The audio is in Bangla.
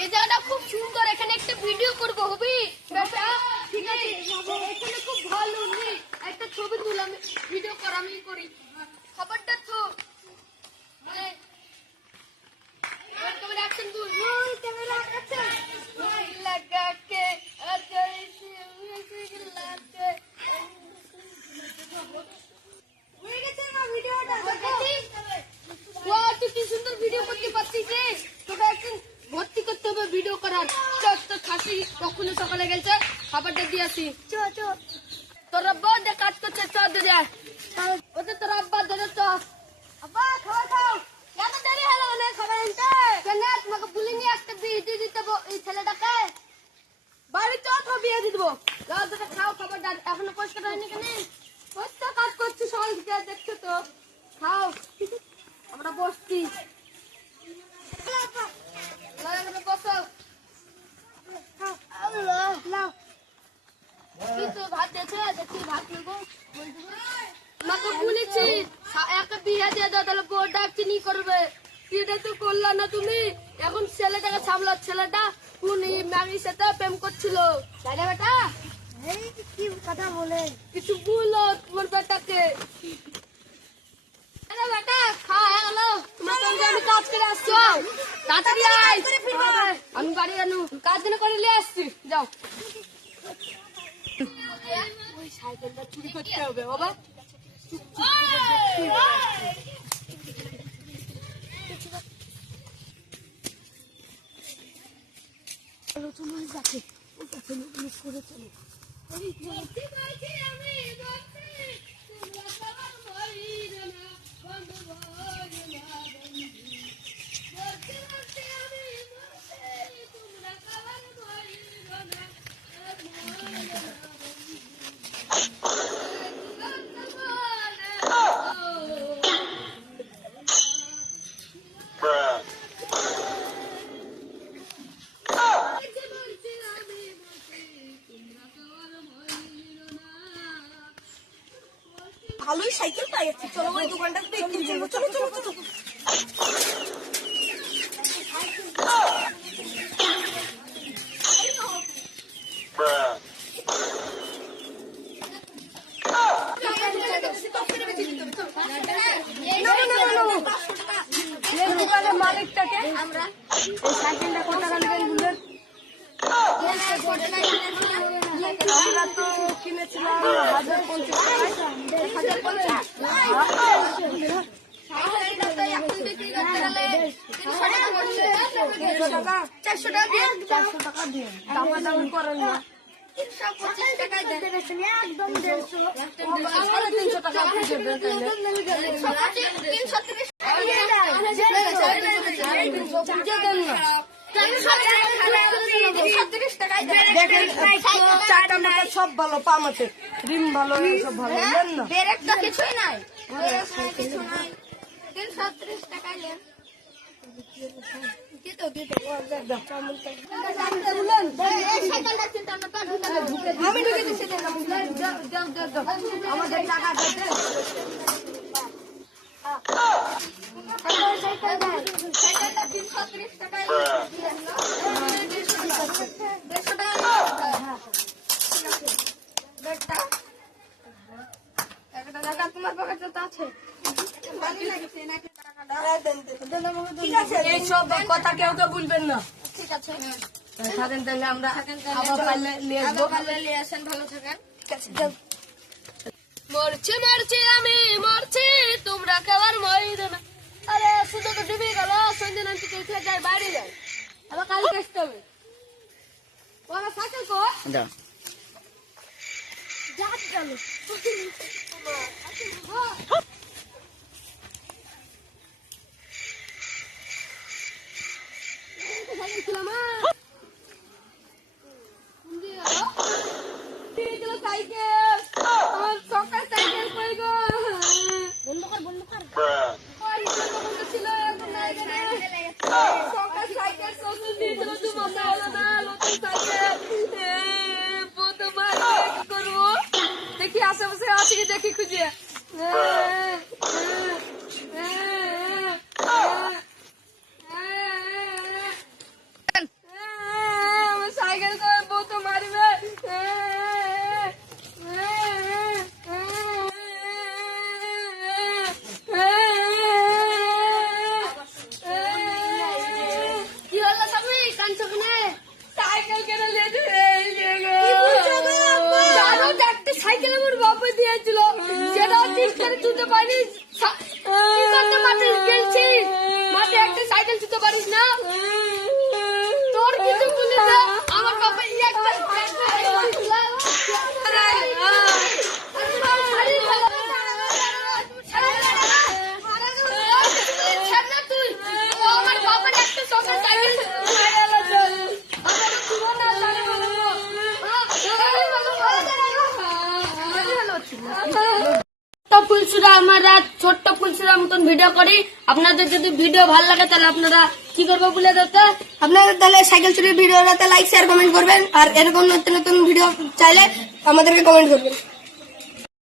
এই জায়গাটা খুব সুন্দর, এখানে একটা ভিডিও করবো হবি বেটা? ঠিক আছে, এখানে খুব ভালো নেই, একটা ছবি তুলাম, ভিডিও কর, আমি করি। খবরটা তো ক্যামেরা অ্যাকশন তুল। ক্যামেরা অ্যাকশন লাগা কে আজই সে লাগে হয়ে গেছে না ভিডিওটা? ওয়াও, তুই কি সুন্দর ভিডিও করতে পারছিস রে। তোকে একদিন ভর্তি করতে হবে ভিডিও করার। চল তো খাসি কখনো সকালে গেছে, খাবারটা দিয়ে আসি। তোর আব্বা ওদের কাজ করছে, চল দিয়ে আয়। ওদের তোর আব্বা ধরে চ। আব্বা খাওয়া খাও, এত দেরি হলো না খাবার আনতে? কেন তোমাকে বলে নিয়ে আসতে বিয়ে দিয়ে দিতে এই ছেলেটাকে? বাড়ি চল, তো বিয়ে দিয়ে দেবো। যাও তোকে খাও খাবারটা, এখনো পরিষ্কার হয়নি কেন? ওই তো কাজ করছি সকাল থেকে, দেখছো তো। খাও, আমরা বসছি। বসো, কিন্তু ভাত দিয়েছে, দেখি ভাত নেবো। মাকে বলেছি একটা বিয়ে দিয়ে দাও, তাহলে বউ ডাকচিনি করবে। বিয়েটা তো করলা না তুমি, এখন ছেলেটাকে সামলা। ছেলেটা কোন ম্যাগির সাথে প্রেম করছিল। তাই না বেটা? কি কথা বলে কিছু বলো তোমার বেটাকে। বেটা খা গেল, তোমার সঙ্গে আমি কাজ করে আসছি। তাড়াতাড়ি আয়, আমি বাড়ি আনু কাজ করে নিয়ে আসছি। যাও, ওই সাইকেলটা চুরি করতে হবে বাবা। করে চলো। ভালোই সাইকেল পাই যাচ্ছি, চলো ওই দোকানটা দেখতে চলো। চলো চলো চলো। মালিকটাকে আমরা এই সাইকেলটা কত টাকা নেবেন বললেন? আমরা তো কিনেছিলাম 1050 টাকা। 400 টাকা দিয়ে দামাদামি করেন না। 325 টাকায় একদম 300 টাকা সব ভালো, পাম আছে, রিম ভালো, সব ভালো। কিছুই নাই, 330 টাকায় নেন। আমি ঢুকে দিচ্ছি, আমাদের টাকা সাইকেলটা 330 টাকায়। 150 টাকা তোমার পকেটে তো আছে। এইসব কথা কেউ কেউ বলবেন না, ঠিক আছে? থাকেন তাহলে, আমরা আবার পারলে নিয়ে আসবো। ভালো থাকেন, ঠিক আছে? মরছি মরছি আমি মরছি, তোমরা খাবার মরে না। আরে শুধু তো ডুবে গেল, সন্ধ্যে নামতে উঠে যায়, বাইরে যায়, আবার কালকে আসতে হবে। ওরা সাইকেল কো যা চলো। সাইকেল আমার সকাল সাইকেল কই গো? বন্ধ কর বন্ধ কর। ছিল সকাল সাইকেল শ্বশুর দিয়েছিল, 2 মাস হলো না, নতুন সাইকেল। প্রথমবার কি করবো, দেখি আশেপাশে আছে কি দেখি খুঁজে। ফুলসুরা আমরা ছোট্ট ফুলসুরা মতন ভিডিও করি। আপনাদের যদি ভিডিও ভালো লাগে তাহলে আপনারা কি করবে বলে দাও? আপনারা তাহলে সাইকেল চুরির ভিডিওটাতে লাইক শেয়ার কমেন্ট করবেন, আর এরকম নতুন নতুন ভিডিও চাইলে আমাদেরকে কমেন্ট করবেন।